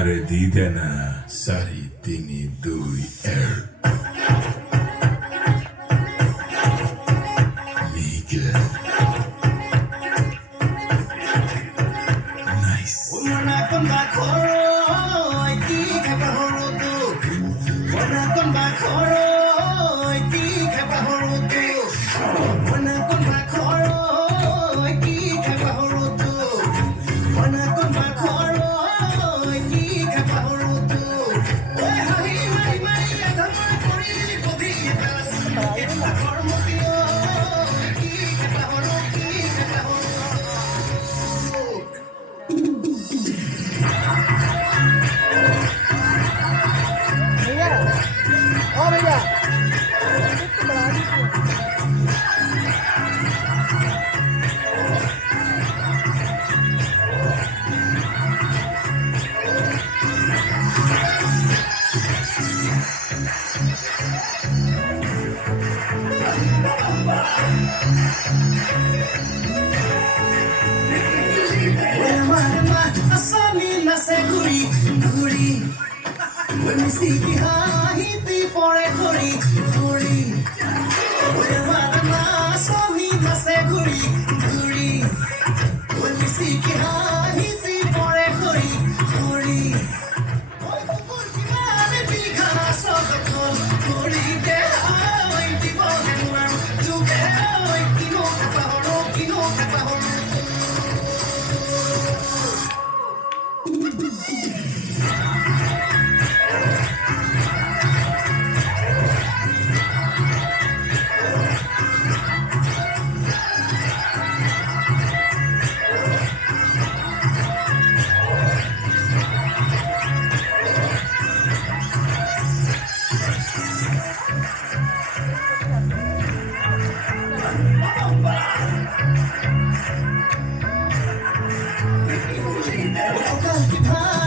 আরে দিতে না, সারি 3-2-1 Miguel. Nice. Una con bacoro, ti que pahoro tu. Una con bacoro, ti que pahoro tu. Una con bacoro, ti que pahoro tu. Una con bacoro, ti que pahoro tu. Oye, hai mai, adama kori bodhi pelas. Etla kormo pio, ti que pahoro, ti que pahoro. भैया ओ भैया Asami na seguri, guri. When we see behind the pore guri, guri. When madama asami na seguri, guri. When we see behind the pore guri, guri. Oi kukur kimane bigha sokol, guri de oi tipo henuar, tu ke oi kino kapahoro. I'll